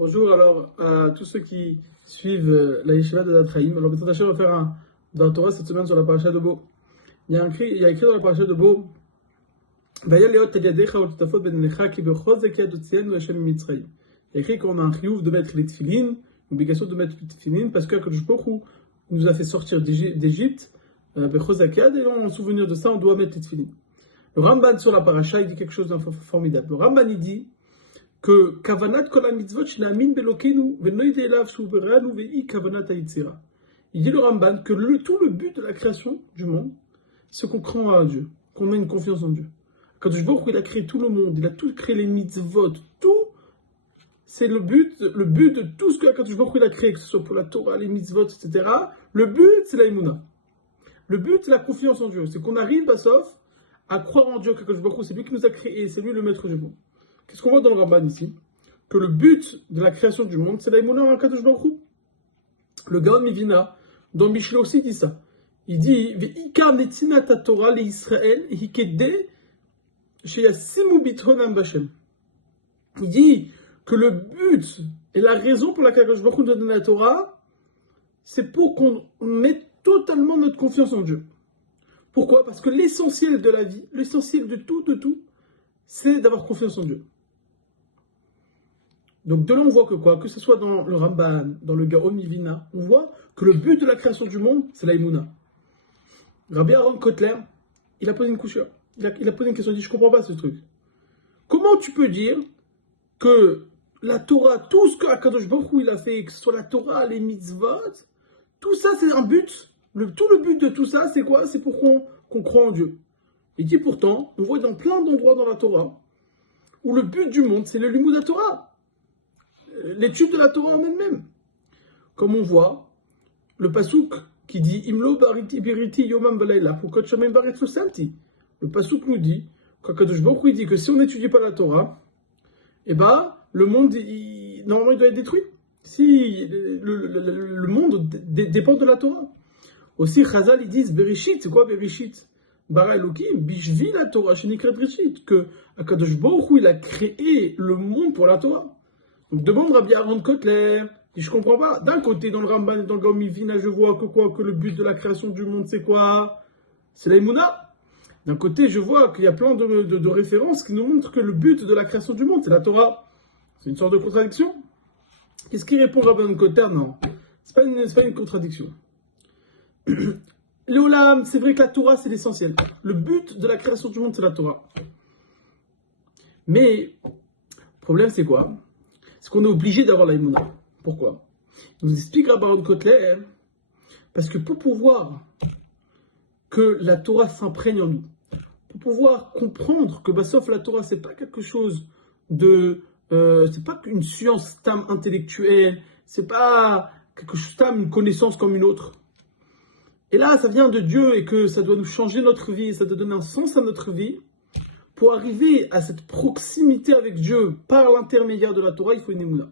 Bonjour alors à tous ceux qui suivent la Yeshiva de Datraïm. Alors, B'ezrat Hashem, on va faire un Torah cette semaine sur la paracha de Bo. Il y a écrit dans la paracha de Bo Vaya leot tagadecha ou tutafot benecha ki bechol zekia dotzienu Hashem mitzrayim. Il y a écrit qu'on a un chiyuv de mettre les tefilin, l'obligation de mettre les tefilin, parce que Akadosh Baruch Hu nous a fait sortir d'Égypte, bechol zekia, et en souvenir de ça, on doit mettre les tefilin. Le Ramban sur la paracha, il dit quelque chose de formidable. Le Ramban, il dit que kavanat kol ha-mitzvot shnamin belokenu venoide elav suberanu vei kavanat ha-yitzira. Il dit le Ramban que tout le but de la création du monde, c'est qu'on croit à Dieu, qu'on ait une confiance en Dieu. Quand je vois qu'il a créé tout le monde, il a tout créé les mitzvot, tout, c'est le but de tout ce que quand je vois qu'il a créé, que ce soit pour la Torah, les mitzvot, etc. Le but, c'est la imuna. Le but, c'est la confiance en Dieu. C'est qu'on arrive, sauf à croire en Dieu, que je vois c'est lui qui nous a créé, c'est lui le maître du monde. Qu'est-ce qu'on voit dans le Ramban ici? Que le but de la création du monde, c'est la imuna en Kadosh Baruch Hu. Le Gaon Mivina, dans Mishle aussi, dit ça. Il dit Ve'ikar netinat Torah le Israël hikede sheyasimu bitronam b'Hashem. Il dit que le but et la raison pour laquelle Kadosh Baruch Hu nous a donné la Torah, c'est pour qu'on mette totalement notre confiance en Dieu. Pourquoi? Parce que l'essentiel de la vie, l'essentiel de tout, c'est d'avoir confiance en Dieu. Donc de là on voit que quoi? Que ce soit dans le Ramban, dans le Gaon Mivina, on voit que le but de la création du monde, c'est la Imuna. Rabbi Aaron Kotler, il a posé une couche. Il a posé une question, il dit, je ne comprends pas ce truc. Comment tu peux dire que la Torah, tout ce que Akadosh Baruch Hu il a fait, que ce soit la Torah, les mitzvot, tout ça c'est un but. Tout le but de tout ça, c'est quoi? C'est pour qu'on croit en Dieu. Il dit pourtant, on voit dans plein d'endroits dans la Torah, où le but du monde, c'est le limud de la Torah. L'étude de la Torah en elle-même. Comme on voit, le pasouk qui dit Imlo bariti biriti yomam balayla pour kotchamem baret santi. Le pasouk nous dit, quand Kadosh Baruch Hu dit que si on n'étudie pas la Torah, eh ben, le monde, normalement, il doit être détruit. Si le monde dépend de la Torah. Aussi, Chazal, ils disent Bereshit, c'est quoi Bereshit? Bara Elokim, bishvi la Torah, shenikrat Reshit, que Kadosh Baruch Hu il a créé le monde pour la Torah. Donc demande Rabbi Aaron Kotler, et je comprends pas. D'un côté, dans le Ramban et dans le Gaon Mivina, je vois que le but de la création du monde, c'est quoi? C'est la Imuna. D'un côté, je vois qu'il y a plein de références qui nous montrent que le but de la création du monde, c'est la Torah. C'est une sorte de contradiction. Qu'est-ce qu'il répond Rabbi Aaron Kotler? Non, c'est pas une contradiction. L'Olam, c'est vrai que la Torah, c'est l'essentiel. Le but de la création du monde, c'est la Torah. Mais, le problème, c'est quoi? C'est qu'on est obligé d'avoir la Imuna. Pourquoi? Il nous explique Rabbi Aaron Kotler, parce que pour pouvoir que la Torah s'imprègne en nous, pour pouvoir comprendre que sauf la Torah, c'est pas quelque chose de... c'est pas une science tam intellectuelle, c'est pas quelque chose tam, une connaissance comme une autre. Et là, ça vient de Dieu et que ça doit nous changer notre vie, ça doit donner un sens à notre vie. Pour arriver à cette proximité avec Dieu par l'intermédiaire de la Torah, il faut une émouna.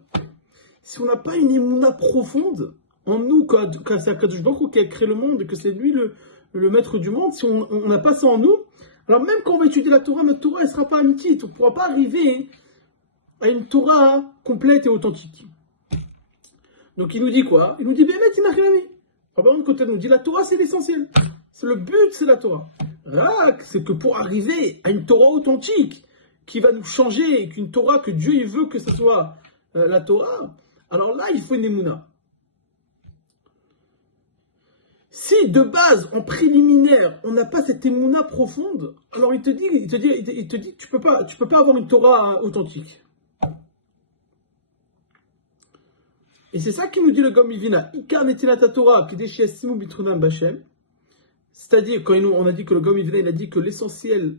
Si on n'a pas une émouna profonde en nous, que c'est Akadosh Baruch Hu qui a créé le monde et que c'est lui le maître du monde, si on n'a pas ça en nous, alors même quand on va étudier la Torah, notre Torah ne sera pas amitié. On ne pourra pas arriver à une Torah complète et authentique. Donc il nous dit quoi? Il nous dit, Bémet, Inachlami. Rabbi Aaron Kotler nous dit, la Torah c'est l'essentiel. C'est le but, c'est la Torah. C'est que pour arriver à une Torah authentique qui va nous changer, qu'une Torah que Dieu il veut que ce soit la Torah, alors là il faut une émouna. Si de base en préliminaire on n'a pas cette émouna profonde, alors il te dit tu peux pas avoir une Torah authentique. Et c'est ça qui nous dit le Gaon Mivina. Ikar netilat Torah kidesh yasimu bitrunam b'Hashem. C'est-à-dire, quand on a dit que le Gaon Mivina, il a dit que l'essentiel,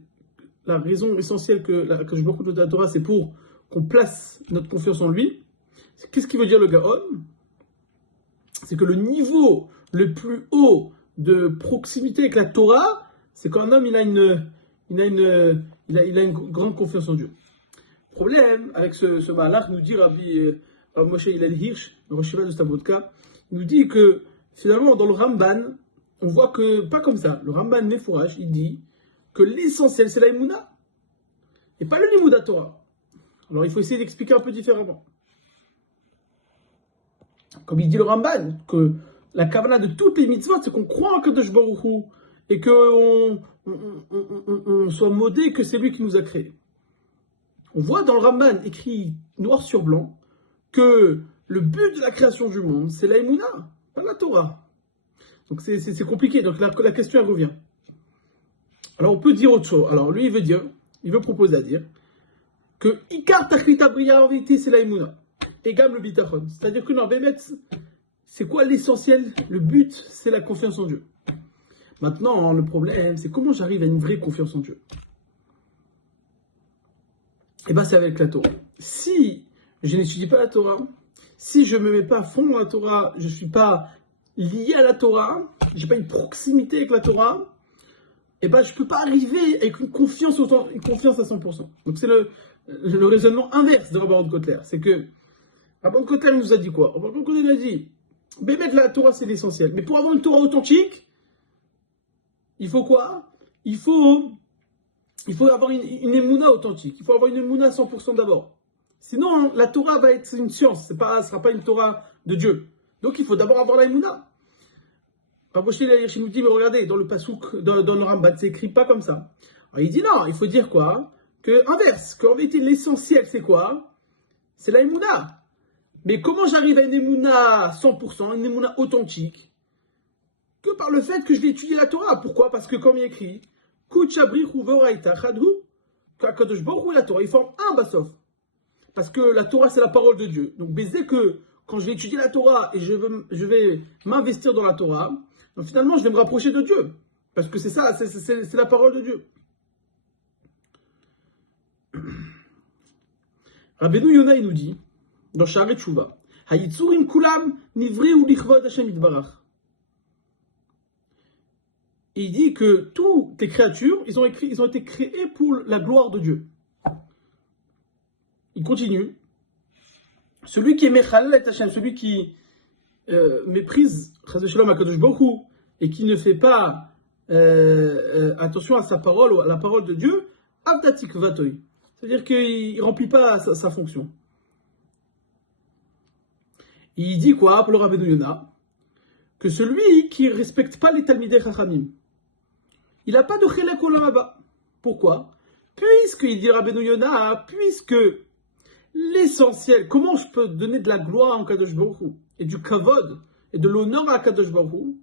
la raison essentielle que je me de la Torah, c'est pour qu'on place notre confiance en lui. Qu'est-ce qu'il veut dire le Gaon? C'est que le niveau le plus haut de proximité avec la Torah, c'est quand un homme il a une grande confiance en Dieu. Le problème avec ce malach, nous dit Rabbi Moshe Hillel Hirsch, le Rosh Yeshiva de Stamvodka, il nous dit que finalement dans le Ramban, on voit que, pas comme ça, le Ramban Mefourage, il dit que l'essentiel c'est la Imuna, et pas le Limud Torah. Alors il faut essayer d'expliquer un peu différemment. comme il dit le Ramban, que la kavana de toutes les mitzvot, c'est qu'on croit en Kadosh Baruch Hu et qu'on soit modé que c'est lui qui nous a créés. On voit dans le Ramban, écrit noir sur blanc, que le but de la création du monde, c'est la Emouna, pas la Torah. Donc c'est compliqué, donc la question elle revient. Alors on peut dire autre chose. Alors lui il veut proposer à dire que Ikar Tachlita Bria en vérité c'est la Emouna, et Gam le Bitachon. C'est-à-dire que non, Bémet, c'est quoi l'essentiel? Le but, c'est la confiance en Dieu. Maintenant, le problème, c'est comment j'arrive à une vraie confiance en Dieu. Et bien c'est avec la Torah. Si je n'étudie pas la Torah, si je ne me mets pas à fond dans la Torah, je ne suis pas lié à la Torah, je n'ai pas une proximité avec la Torah, et ben je ne peux pas arriver avec une confiance à 100%. Donc c'est le raisonnement inverse de Rabban Kotler. C'est que Rabban Kotler nous a dit quoi? Rabban Kotler nous a dit, bémet la Torah c'est l'essentiel. Mais pour avoir une Torah authentique, il faut quoi? Il faut avoir une émouna authentique. Il faut avoir une émouna à 100% d'abord. Sinon, la Torah va être une science. Ce ne sera pas une Torah de Dieu. Donc, il faut d'abord avoir la émouna. Rabbi nous dit, mais regardez, dans le Passouk, dans le Ramban, c'est écrit pas comme ça. Alors, il dit non, il faut dire quoi? Inverse, qu'en vérité, l'essentiel, c'est quoi? C'est la émouna. Mais comment j'arrive à une émouna à 100%, une émouna authentique? Que par le fait que je vais étudier la Torah. Pourquoi? Parce que comme il est écrit, la Torah, il forme un basof. Parce que la Torah, c'est la parole de Dieu. Donc, baiser que quand je vais étudier la Torah et je vais m'investir dans la Torah, donc finalement, je vais me rapprocher de Dieu. Parce que c'est ça, c'est la parole de Dieu. Rabbeinu Yonah, il nous dit, dans Sha'arei Tshuva, Hayitzurim kulam nivri ou lichvod Hashem yitbarach. Il dit que toutes les créatures, ils ont été créées pour la gloire de Dieu. Il continue. Celui qui est Mechalel et Hashem, celui qui méprise Akadosh Baruch Hu et qui ne fait pas attention à sa parole, à la parole de Dieu, Avdatik Vatoy. C'est-à-dire qu'il ne remplit pas sa fonction. Il dit quoi pour le Rabbeinu Yonah? Que celui qui ne respecte pas les Talmidei Chachamim, il n'a pas de Chelek Olam Haba. Pourquoi? Puisqu'il dit Rabbeinu Yonah, puisque l'essentiel, comment je peux donner de la gloire à Kadosh Baruch Hu et du kavod et de l'honneur à Kadosh Baruch Hu,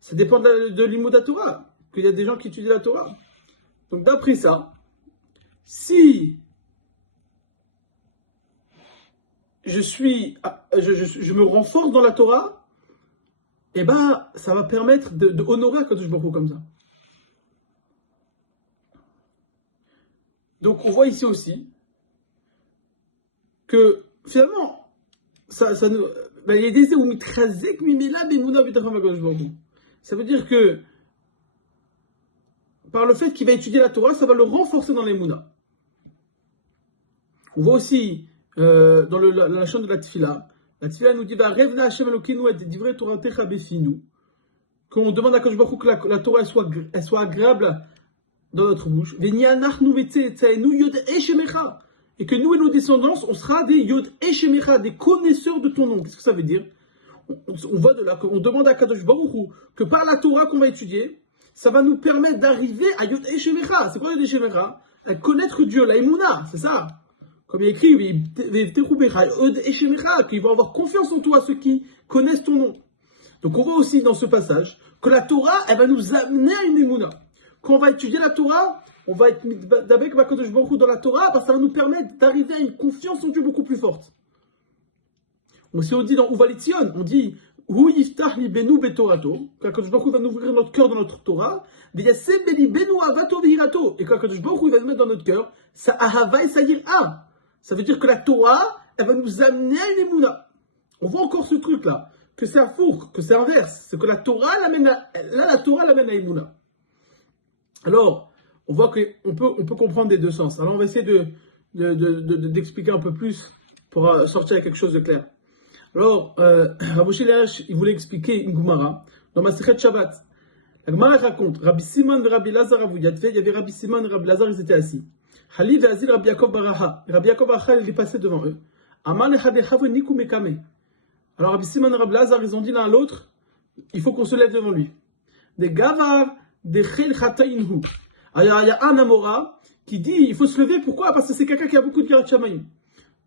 ça dépend de l'Imoud Torah, qu'il y a des gens qui étudient la Torah. Donc d'après ça, si je me renforce dans la Torah, eh ben ça va permettre de honorer Kadosh Baruch Hu comme ça. Donc on voit ici aussi que finalement, ça veut dire que par le fait qu'il va étudier la Torah, ça va le renforcer dans les Mouna. On voit aussi dans la chaîne de la Tfila nous dit qu'on demande à Kadosh Baruch Hu que la Torah elle soit agréable dans notre bouche. Et que nous et nos descendants, on sera des Yod Eshemecha, des connaisseurs de ton nom. Qu'est-ce que ça veut dire? On voit de là qu'on demande à Kadosh Baruch Hu que par la Torah qu'on va étudier, ça va nous permettre d'arriver à Yod Eshemecha. C'est quoi Yod Eshemecha? À connaître Dieu, la Emouna, c'est ça. Comme il est écrit, Yod Eshemecha, qu'ils vont avoir confiance en toi, ceux qui connaissent ton nom. Donc on voit aussi dans ce passage que la Torah, elle va nous amener à une Emouna. Quand on va étudier la Torah, on va être d'abord Kadosh Baruch Hu dans la Torah, parce que ça va nous permettre d'arriver à une confiance en Dieu beaucoup plus forte. Si on dit dans Uvalitzion, on dit Hu yiftach libenu betorato, quand Kadosh Baruch Hu va nous ouvrir notre cœur dans notre Torah, v'yasem belibenu avato v'hirato, et quand Kadosh Baruch Hu va nous mettre dans notre cœur, ça ahava et sayir a. Ça veut dire que la Torah, elle va nous amener à une émouna. On voit encore ce truc-là, que c'est à four, que c'est inverse, c'est que la Torah l'amène à émouna. Alors, on voit qu'on peut comprendre des deux sens. Alors, on va essayer d'expliquer un peu plus pour sortir à quelque chose de clair. Alors, Rabbi Shelash, il voulait expliquer une Gemara dans Masechet Shabbat. La Gemara raconte, Rabbi Simon et Rabbi Lazar Avouyatveh, il y avait Rabbi Simon et Rabbi Lazar, ils étaient assis. Halil et Azil Rabbi Yaakov Baraha. Rabbi Yaakov Baraha, il est passé devant eux. Amal et Hadechavre Nikou Mekame. Alors Rabbi Simon et Rabbi Lazar, ils ont dit l'un à l'autre, il faut qu'on se lève devant lui. Des gavar, des chel chatainhu. Alors il y a un Amora qui dit, il faut se lever, pourquoi? Parce que c'est quelqu'un qui a beaucoup de Yirat Shamayim.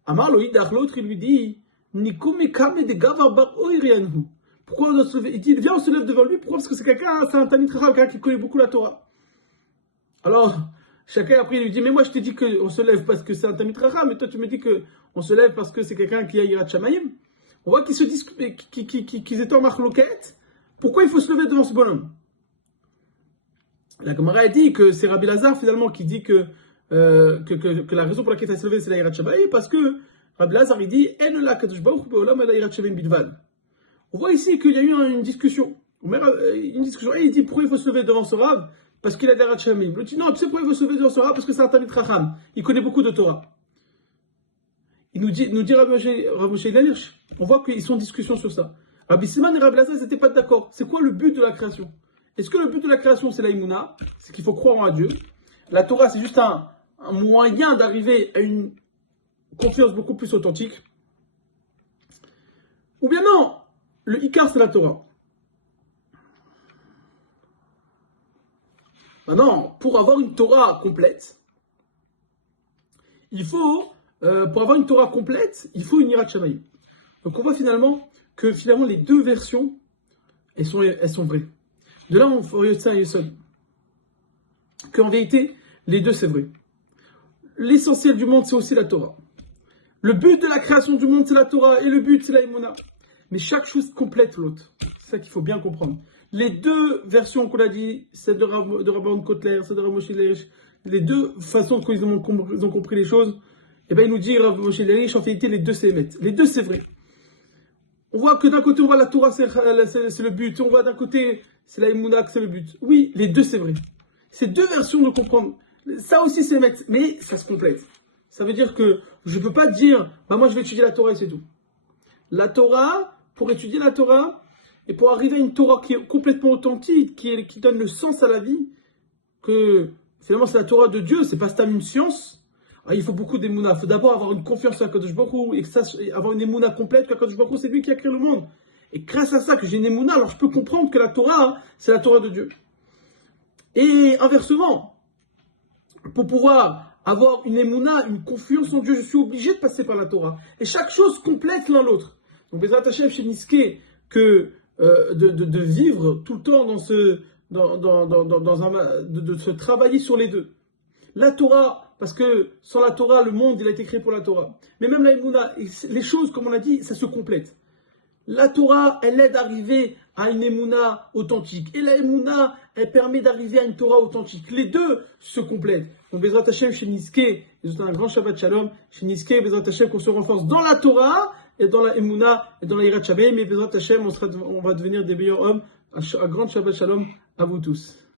Amar loïdach, l'autre, il lui dit, Nikoumi kame de gavar bar oirianhu. Pourquoi on doit se lever? Il dit, viens, on se lève devant lui. Pourquoi? Parce que c'est quelqu'un, c'est un Talmid Chacham, quelqu'un qui connaît beaucoup la Torah. Alors, chacun après il lui dit, mais moi je te dis qu'on se lève parce que c'est un Talmid Chacham, mais toi tu me dis qu'on se lève parce que c'est quelqu'un qui a Yirat Shamayim. On voit qu'ils se disent qu'ils étaient en marloquette. Pourquoi il faut se lever devant ce bonhomme? La Gemara a dit que c'est Rabbi Lazar finalement qui dit que la raison pour laquelle il faut se lever c'est la Yirat Shamayim, parce que Rabbi Lazar il dit, on voit ici qu'il y a eu une discussion. Et il dit pourquoi il faut se lever devant ce Rav? Parce qu'il a des Yirat Shamayim. Il dit non, tu sais pourquoi il faut se lever devant ce Rav? Parce que c'est un Talmid Chacham. Il connaît beaucoup de Torah. Il nous dit Rabbi Moshe Lelirch. On voit qu'ils sont en discussion sur ça. Rabbi Simon et Rabbi Lazar, ils n'étaient pas d'accord. C'est quoi le but de la création? Est-ce que le but de la création, c'est l'aïmouna? C'est qu'il faut croire en Dieu. La Torah, c'est juste un moyen d'arriver à une confiance beaucoup plus authentique. Ou bien non, le Ikar, c'est la Torah. Maintenant, pour avoir une Torah complète, il faut, pour avoir une Torah complète, il faut une Yirat Shamayim. Donc on voit finalement que les deux versions, elles sont vraies. De là, on voit ça et Yesod. Qu'en vérité, les deux, c'est vrai. L'essentiel du monde, c'est aussi la Torah. Le but de la création du monde, c'est la Torah, et le but, c'est la Emouna. Mais chaque chose complète l'autre. C'est ça qu'il faut bien comprendre. Les deux versions qu'on a dit, celle de Rabban Kotler, celle de Rav Moshe Lerish, les deux façons qu'ils ont compris les choses, et bien il nous dit, Rav Moshe Lerish, en vérité, les deux c'est émettent. Les deux c'est vrai. On voit que d'un côté, on voit la Torah, c'est le but. On voit d'un côté, c'est la Emouna, c'est le but. Oui, les deux c'est vrai. C'est deux versions de comprendre. Ça aussi c'est émettre, mais ça se complète. Ça veut dire que je ne peux pas dire, bah moi je vais étudier la Torah et c'est tout. La Torah, pour étudier la Torah, et pour arriver à une Torah qui est complètement authentique, qui donne le sens à la vie, que finalement c'est la Torah de Dieu, c'est pas une science. Alors, il faut beaucoup d'émouna. Il faut d'abord avoir une confiance en Kadosh Baruch Hu, et avoir une émouna complète, que Kadosh Baruch Hu, c'est lui qui a créé le monde. Et grâce à ça, que j'ai une émouna, alors je peux comprendre que la Torah, c'est la Torah de Dieu. Et inversement, pour pouvoir avoir une émouna, une confiance en Dieu, je suis obligé de passer par la Torah. Et chaque chose complète l'un l'autre. Donc, Bezrat Hashem chez Niske, que de vivre tout le temps de se travailler sur les deux. La Torah, parce que sans la Torah, le monde, il a été créé pour la Torah. Mais même la Emouna, les choses, comme on a dit, ça se complète. La Torah, elle aide à arriver à une Emouna authentique. Et la Emouna, elle permet d'arriver à une Torah authentique. Les deux se complètent. Donc, Bezrat Hashem, chez Niske, ils ont un grand Shabbat Shalom. Chez Niske, Bezrat Hashem, qu'on se renforce dans la Torah, et dans la Emouna, et dans la Yirat Shamayim. Mais Bezrat Hashem, on va devenir des meilleurs hommes. Un grand Shabbat Shalom à vous tous.